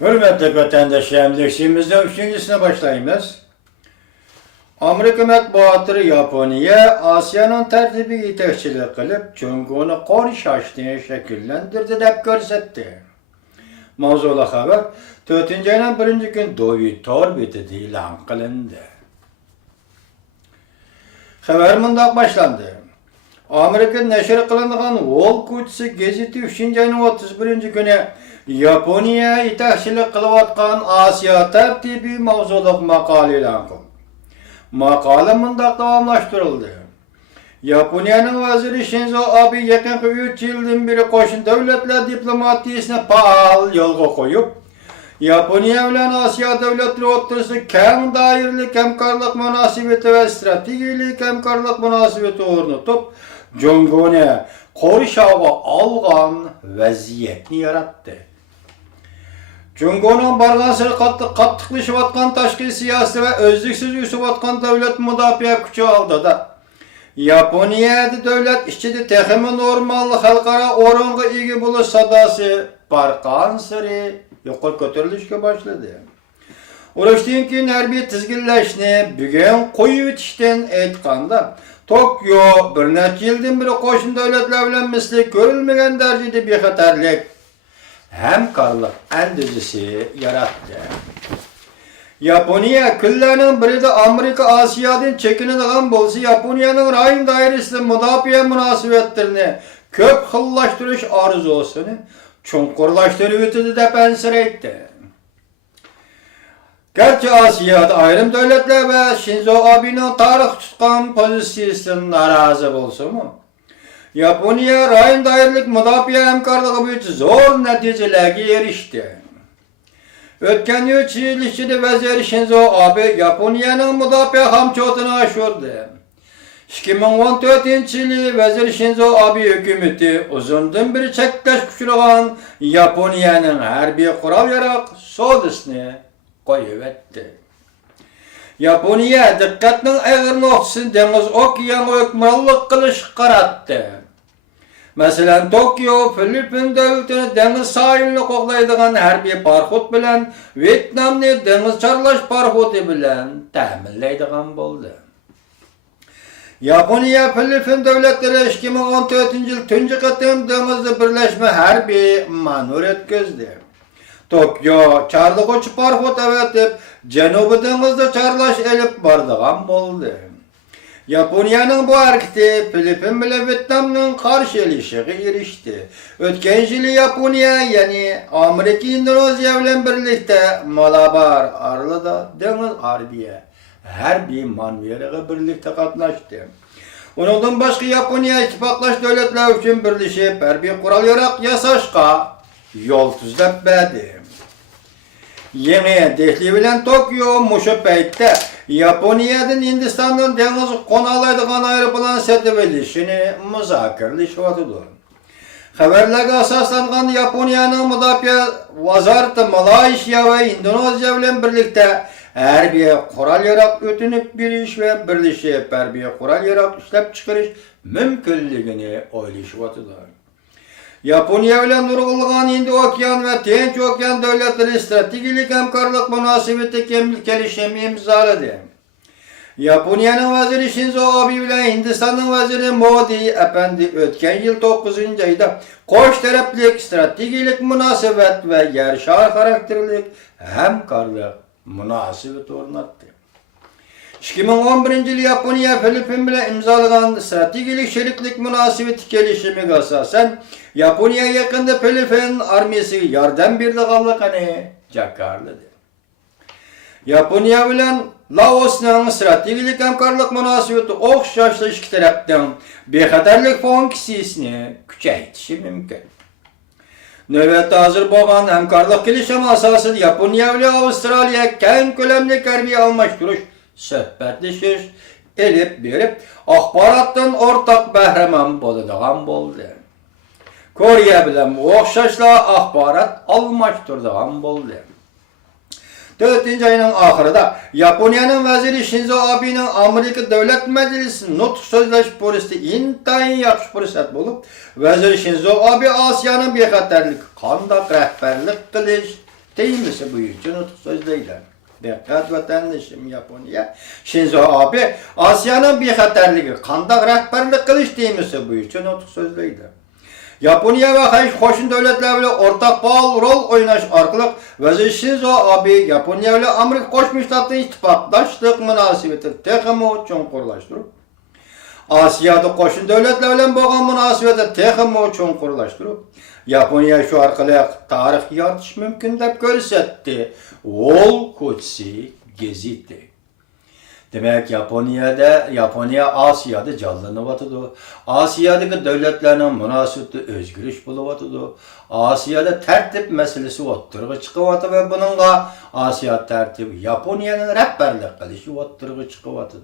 Hürmetli vatandaşlarım, dersimizde üçüncüsüne başlayımız. Amerika matbuatları Yaponiya, Asya'nın tertibi yetekçilik kılıp, Cungunu qarşı açtığı şekillendirdi dep görsetti. Mavzulu haber, 4. ayının 1. gün Dovi Torbeti ilan kılındı. Haber mundaq başlandı. Amerika neşir kılındıgan Wall Kutsi geziti 3. ayının 31. günü Yaponiya yetakçilik kılıvatkan Asya tertibi mavzuluk makale ilan kıldı. Makale mundaq davamlaştırıldı. Yaponiya'nın vaziri Shinzo Abe yakınki 3 yıldan beri koşun devletler diplomatiyasını faal yolga koyup, Yaponiya bilen Asya devletleri oturası keng dairlik hemkarlık münasibeti ve stratejilik hemkarlık münasibeti ornutup, Cungunu qorşağı algan vaziyetini yarattı. Cungunu bargansır qattiqlashayotgan tashqi siyosiy ve özlüksiz yusayotgan devlet müdafiə kuchi oldida Yaponiyada devlet ichida texmi normal xalqaro o'ringa ega bo'lish sadosi barqansiri yuqori ko'tarilishga boshladi. Urushdan keyin harbiy tizginlashni bugun qo'yib o'tishdan aytganda Tokyo bir necha yildan beri qo'shni davlatlar bilan misli ko'rilmagan darajada bexatarlik hemkarlık endişesi yarattı. Yaponiya küllerinin biri de Amerika Asya'dan çekinadigan bolsa Yaponiya'nın rayın dairesinde müdafiə münasibetlerini köp xillaştırış arzusunu çunqurlaştırıp ötüdü dep ensireydi. Gerçi Asya'da ayrım devletler ve Shinzo Abe'nin tarih tutkan pozisyasından narazı bolsa mu? Yaponiya rayın dairlik müdafiə hemkarlığı boyunca zor neticelerge erişti. Ötken 3 yıl içinde vezir Shinzo Abe Yaponiya'nın müdafiə hamçotunu aşırdı. 2014 yılı vezir Shinzo Abe hükümeti uzundan beri çekleş küçülüğün Yaponiya'nın harbiy kural yarak sodasını koyuvetti. Yaponiya dikkatinin ağır noktasını deniz okyanı hükümranlık kılış qarattı. Mesela Tokyo, Filipin devletini deniz sahilini qoqlaydigan harbiy parxod bilen Vietnamni deniz çarlaş parxodi bilen ta'minlaydigan bo'ldi. Yaponiya, Filipin devletleri 2014 yıl tunji qatim denizde birleşme harbiy manevr ötkazdi. Tokyo çarlıqochi parxod avatib Janubi dengizde çarlaş elip bardigan bo'ldi. Yaponiya'nın bu hareketi Filipin bilen Vietnam'ın karşı ilişkiye erişti. Ötken yılı Yaponiya yani Amerika Endonezya bilen birlikte Malabar Arlı'da deniz harbiy manevriga birlikte katlaştı. Ondan başka Yaponiya ittifaqlaş devletler için birleşip harbiy kural yarak yasaşqa yol tuzlap berdi. Yeni Dehli bilen Tokyo muşu paytda Yaponiya'dan Hindistan'dan deniz qonalaydigan aeroplan setip edilishini muzokiralashyotidir. Haberlarga asoslangan Yaponiya'nın müdafiə vazarati Malayziya ve Endonezya bilen birlikte harbiy kural yarak ötünüp beriş ve birleşip harbiy kural yarak ishlab chiqarish mümkünligini o'ylashyaptilar. Yaponiya bilen nurg'ulg'an Hind okyan ve Tinch okyan devletleri stratejilik hemkarlık münasibeti kelişimi imzaladı. Yaponiya'nın vaziri Shinzo Abe bilen Hindistan'ın vaziri Modi efendi ötken yıl 9. ayda koş taraflik stratejilik münasibet ve yerşar karakterlik hemkarlık münasibeti ornattı. 2011 yılı Yaponiya Filipin bilen imzalanan stratejilik şeriklik münasibeti kelişimi asasen Yaponiya yakında Filipin armiyası yardım birliği jakarladı. Yaponiya bilen Laos'un stratejilik hemkarlık münasibeti okşaşlı iki taraftan bexatarlik fonksiyasını küçeytişi mümkün. Növbette hazır boğan hemkarlık kelişimi asası Yaponiya bilen Avustralya keng kölemlik harbiy almashtırış söhbetleşiş elip berip axbaratdan ortak bahraman boladigan bo'ldi. Koreya bilen o'xshashla axbarat almashtırdigan bo'ldi. 4. ayının ahırında Yaponiya'nın vaziri Shinzo Abe'nin Amerika Devlet Meclisi nutq sözleş polisi intayin yaxşı fırsat bulup, vazir Shinzo Abe Asya'nın bexatarlik qandaq rəhbərlik qilish Deyimlisi bu için nutuk sözleyler. Dikkat vatandaşım Japonya. Shinzo Abe Asya'nın bir xatarligi qandaq rahbarlik qilish deyimlisi bu için nutuk sözleyler. Japonya ve qo'shni davlatlar bilan o'rtaq faol rol o'ynash orqali vazir Shinzo Abe Japonya bilan Amerika Qo'shma Shtatlar ittifoqdoshlik munosabatini texmo cho'nqurlashtirib, Asiyada qo'shni davlatlar bilan bo'lgan munosabatni texmo cho'nqurlashtirib, Japonya shu orqali tarix yoritish mumkin deb ko'rsatdi. Wall Kochi gazeti. Demek Yaponiya Asiyada canlanıvatıdı. Asiyadaki devletlerinin münasebeti özgürlüş buluvatıdı. Asiyada tertip meselesi o'ttirg'i chiqyapti ve bununla Asiya tertibi Yaponiya'nın rehberlik qilishi o'ttirg'i chiqyapti.